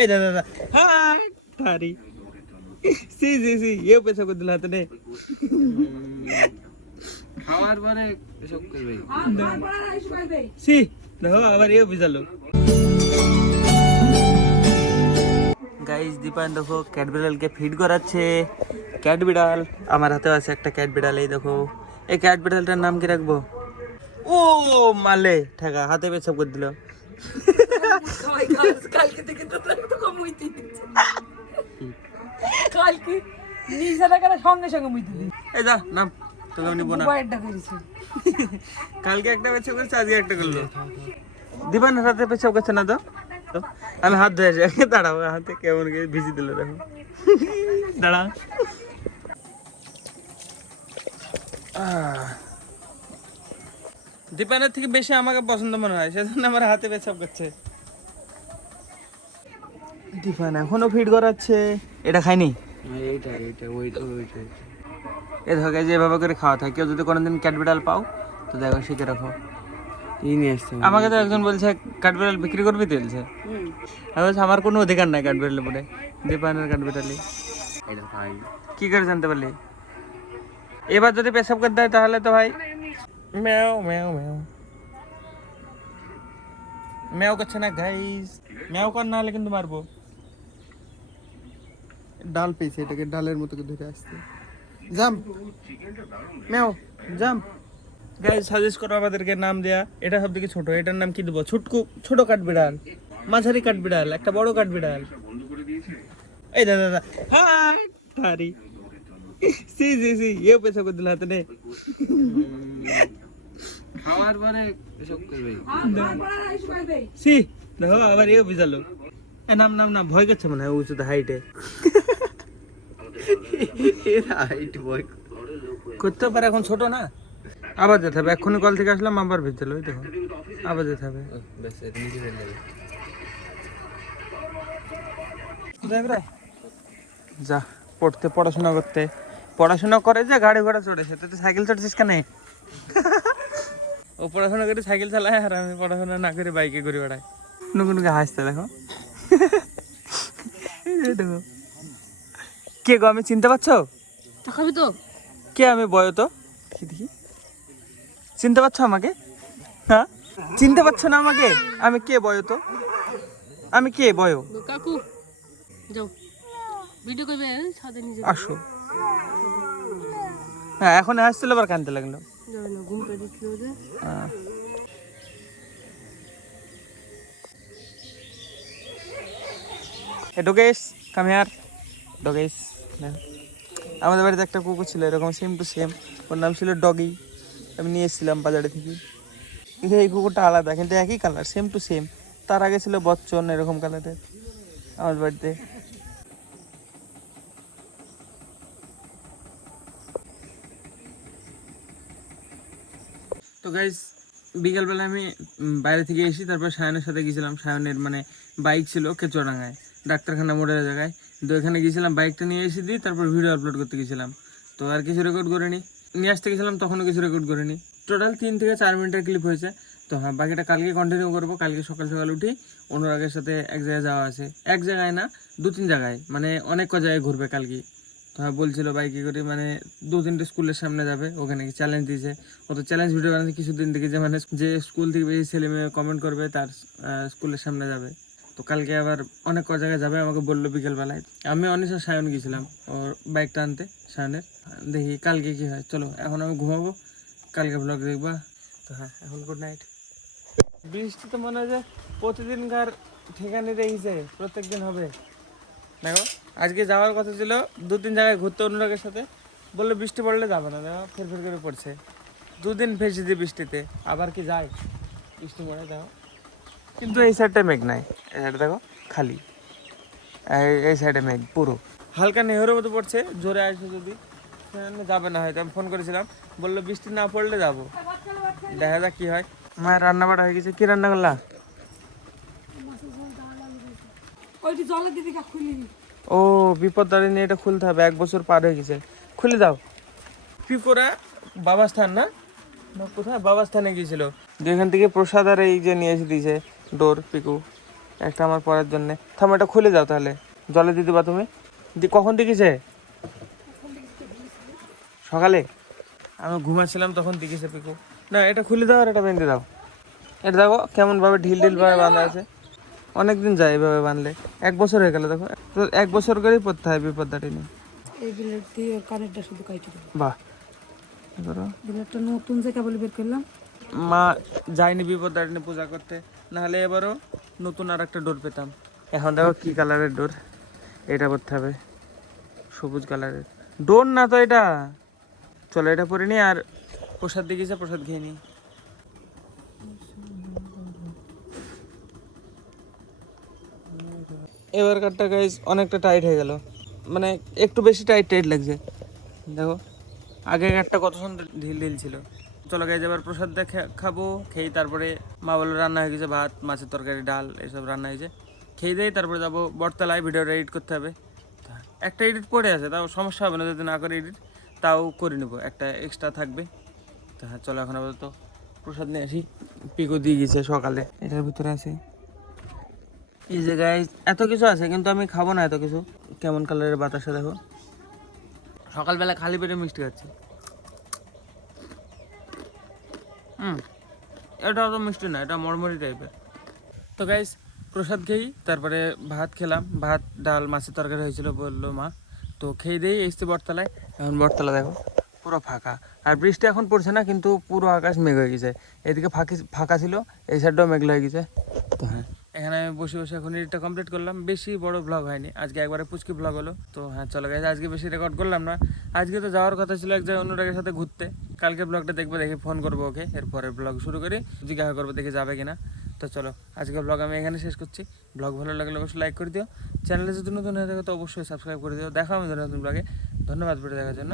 এই দাদা দাদা হাই তারি সি সি সি ये पैसा को दिलाते ने খাওয়ার পরে এসব করবে সি দেখো আবার এও বিজালো গাইস দীপান দেখো ক্যাট বিড়ালকে ফিড করাচ্ছে ক্যাট বিড়াল আমার হাতে আছে একটা ক্যাট বিড়াল এই দেখো এই ক্যাট বিড়ালটার নাম কি রাখবো ও মালে ঠেকা হাতে পেছাব করে দিল কালকে থেকে তো কম হইতে কালকে নিজে টাকাটা সঙ্গে সঙ্গে মুইতে দিই এই যা নাম তোকে আমি নিব না বাইরটা করেছি কালকে একটা পেছাব করেছে আজকে একটা করলো দীপান হাতে পেছাব করছে না তো আমি হাত ধুয়ে যাই দাঁড়াও হাতে কেমন করে ভিজি দিল দেখো দাঁড়া দীপানের থেকে বেশি আমাকে পছন্দ মনে হয় সেজন্য আমার হাতে পেছাব করছে দীপান এখনো ফিড করাচ্ছে এটা খাইনি এইটা ওইটা এ ধরে যেভাবে করে খাওয়া থাকে কেউ যদি কোনোদিন ক্যাট বিড়াল পাও তো দেখো শিখে রাখো নিয়ে আসতে আমাকে তো একজন বলছে কাঠ বিড়াল বিক্রি করবি তো বলছে আমি বলছি আমার কোনো অধিকার নাই কাঠ বিড়ালের উপরে দীপানের কাঠ বিড়ালি এটা ভাই কি করে জানতে পারলি এবার যদি পেশাব করতে হয় তাহলে তো ভাই ম্যাও ম্যাও ম্যাও ম্যাও করছে না গাইস ম্যাও কর না হলে কিন্তু মারবো ডাল পেয়েছে এটাকে ডালের মতো ধরে আসছে জাম্প ম্যাও জাম্প গাইস সাজেস্ট করো আমাদেরকে নাম দেয়া এটা সব থেকে ছোট এটার নাম কি দেবো ছোট কাঠবিড়াল মাঝারি কাঠবিড়াল একটা বড় কাঠবিড়াল এই দাদা দাদা হাই তারি সি সি সি ये पैसा को दिलाते ने খাওয়ার পরে এসব করবে সি দেখো আবার এও বিজালো এ নাম নাম না ভয় করছে মনে হয় উঁচুতে হাইটে এর হাইট বয় করতে পারে এখন ছোট না আবার যেতে হবে এক্ষুনি কল থেকে আসলাম আবার ভিজল ওই দেখো আবার যেতে হবে ব্যাস নিচে ফেলে দেবে যা পড়াশোনা করতে পড়াশোনা করে যে গাড়ি ঘোড়া চড়েছে তুই সাইকেল চড়ছিস কেন ও পড়াশোনা করে সাইকেল চালায় আর আমি পড়াশোনা না করে বাইকে ঘুরে বেড়াই নুকুনুকে হাসতে দেখো দেখো কে গো আমি চিনতে পারছো খাবি তো কে আমি বয় তো দেখি চিনতে পারছো আমাকে হ্যাঁ চিনতে পারছো না আমাকে আমি কে বয় তো আমি কে বয় কাকু যাও ভিডিও করবে ছাদে নিয়ে আসো হ্যাঁ এখন হাসছিল আবার কানতে লাগলো যাও না ঘুম পেয়ে দিচ্ছিল যে ডোগেশ কাম হিয়ার ডোগেশ আমাদের বাড়িতে একটা কুকুর ছিল এরকম সেম টু সেম ওর নাম ছিল ডগি আমি নিয়ে এসেছিলাম বাজারে থেকে কিন্তু এই কুকুরটা আলাদা কিন্তু একই কালার সেম টু সেম তার আগে ছিল বচ্চন এরকম কালারের আমার বাড়িতে তো গাইস বিকালবেলা আমি বাইরে থেকে এসে তারপর সায়নের সাথে গেছিলাম সায়নের মানে বাইক ছিল কেচুয়াডাঙ্গায় ডাক্তারখানা মোড়ের জায়গায় তো এখানে গেছিলাম বাইকটা নিয়ে এসে দিই তারপর ভিডিও আপলোড করতে গেছিলাম তো আর কিছু রেকর্ড করিনি নিয়ে আসতে গেছিলাম তখনও কিছু রেকর্ড করিনি টোটাল 3 থেকে 4 মিনিটের ক্লিপ হয়েছে তো হ্যাঁ বাকিটা কালকে কন্টিনিউ করবো কালকে সকাল সকাল উঠি অনুরাগের সাথে এক জায়গায় যাওয়া আছে এক জায়গায় না 2-3 জায়গায় মানে অনেক জায়গায় ঘুরবে কালকে তো হ্যাঁ বলছিল বাইকে করে মানে 2-3টে স্কুলের সামনে যাবে ওখানে চ্যালেঞ্জ দিয়েছে ও তো চ্যালেঞ্জ ভিডিও বানাচ্ছে কিছুদিন থেকে যে মানে যে স্কুল থেকে বেশি ছেলে মেয়ে কমেন্ট করবে তার স্কুলের সামনে যাবে তো কালকে আবার অনেক জায়গায় যাবে আমাকে বললো বিকেলবেলায় আমি অনিশা সায়ন গেছিলাম ওর বাইকটা আনতে সায়নের দেখি কালকে কি হয় চলো এখন আমি ঘুমাবো কালকে ব্লগ দেখবা তো হ্যাঁ এখন গুড নাইট বৃষ্টি তো মনে হয় যে প্রতিদিনকার ঠিকানি রেখেছে প্রত্যেক দিন হবে দেখো আজকে যাওয়ার কথা ছিল 2-3 জায়গায় ঘুরতে অনুরাগের সাথে বললো বৃষ্টি পড়লে যাবে না দেখো ফের করে পড়ছে 2 দিন ভেসে দিয়ে বৃষ্টিতে আবার কি যায় বৃষ্টি পড়ে দেখো কিন্তু এই সাইডটা মেঘ নাই এই সাইডে দেখো খালি এই সাইডে মেঘ পুরো হালকা নেহরের মতো পড়ছে জোরে আসবে যদি যাবে না হয়তো আমি ফোন করেছিলাম বললো বৃষ্টি না পড়লে যাবো দেখা যাক কি হয় মায়ের রান্না বাড়া হয়ে গেছে কি রান্না করলা ও বিপদ দাঁড়িয়ে এটা খুলতে হবে 1 বছর পার হয়ে গেছে খুলে দাও পিপোরা বাবাস্থান না কোথায় বাবাস্থানে গিয়েছিল যেখান থেকে প্রসাদ আর এই যে নিয়ে এসে দিয়েছে ডোর পিকু একটা আমার পরের জন্য। থাম, এটা খুলে যাও তাহলে, জলে দিয়ে দিবা তুমি। কখন দেখিছে? সকালে আমি ঘুমাচ্ছিলাম তখন দেখিছে পিকু। না, এটা খুলে দাও আর এটা বেঁধে দাও। এটা দেখো কেমন ভাবে ঢিল ঢিল ভাবে বাঁধা আছে। অনেকদিন যায় এভাবে বাঁধলে, 1 বছর হয়ে গেল দেখো। তো 1 বছর করেই পড়তে হয় বিপদটাটি নিয়ে। এই বিলেট দিয়ে ওর কানেরটা শুধু কাইটে দেবো। বাহ, এবারও বিলেটটা নতুন যে কেবল বের করলাম। মা যায়নি বিপদটাটি পূজা করতে, নাহলে এবারও নতুন আর একটা ডোর পেতাম। এখন দেখো কি কালারের ডোর, এটা করতে হবে, সবুজ কালারের ডোর না তো এটা। চলো এটা পরে নি, আর প্রসাদ দিয়ে গেছে, প্রসাদ খেয়ে নি। এবার কাটটা গাইজ অনেকটা টাইট হয়ে গেল, মানে একটু বেশি টাইট টাইট লাগছে। দেখো আগে একটা কত সুন্দর ঢিল ঢিল ছিল। চলো গাইজ এবার প্রসাদ দিয়ে খাবো। খেয়ে তারপরে মা বললো রান্না হয়ে গেছে, ভাত, মাছের তরকারি, ডাল এসব রান্না হয়েছে। খেয়ে দেয় তারপরে যাবো বটতলায়, ভিডিওটা এডিট করতে হবে। একটা এডিট পড়ে আছে, তাও সমস্যা হবে না, যদি না করে এডিট তাও করে নেবো, একটা এক্সট্রা থাকবে। তো হ্যাঁ চলো এখন আপাতত প্রসাদ নিয়ে আসি। পিকো দিয়ে গেছে সকালে, এটার ভিতরে আছে। এই জায়গায় এত কিছু আছে কিন্তু আমি খাবো না এত কিছু। কেমন কালারের বাতাসা দেখো, সকালবেলা খালি পেটে মিষ্টি খাচ্ছি। এটা অত মিষ্টি না, এটা মরমরি টাইপের। তো গাইস প্রসাদ খেয়েই তারপরে ভাত খেলাম, ভাত ডাল মাছের তরকারি হয়েছিল বললো মা। তো খেয়ে দিয়েই এসছি বটতলায়। এখন বটতলা দেখো পুরো ফাঁকা, আর বৃষ্টি এখন পড়ছে না, কিন্তু পুরো আকাশ মেঘ হয়ে গেছে। এদিকে ফাঁকা ছিল, এই সাইডটাও মেঘলা হয়ে গেছে। তো হ্যাঁ এখানে আমি বসে বসে এখন এডিটটা কমপ্লিট করলাম। বেশি বড় ব্লগ হয়নি আজকে, একবারে পুচকি ব্লগ হলো। তো হ্যাঁ চলো গাইস, আজকে বেশি রেকর্ড করলাম না। আজকে তো যাওয়ার কথা ছিল এক জায়গায় অনুরাগের সাথে ঘুরতে। কালকে ব্লগটা দেখবো, দেখে ফোন করবো ওকে, এরপরে ব্লগ শুরু করি, জিজ্ঞাসা করবো দেখে যাবে কিনা। তো চলো আজকে ব্লগ আমি এখানে শেষ করছি। ব্লগ ভালো লাগলে অবশ্যই লাইক করে দিও, চ্যানেলে যদি নতুন হয়ে থাকে তো অবশ্যই সাবস্ক্রাইব করে দিও। দেখা আমাদের নতুন ব্লগে। ধন্যবাদ ভিডিও দেখার জন্য।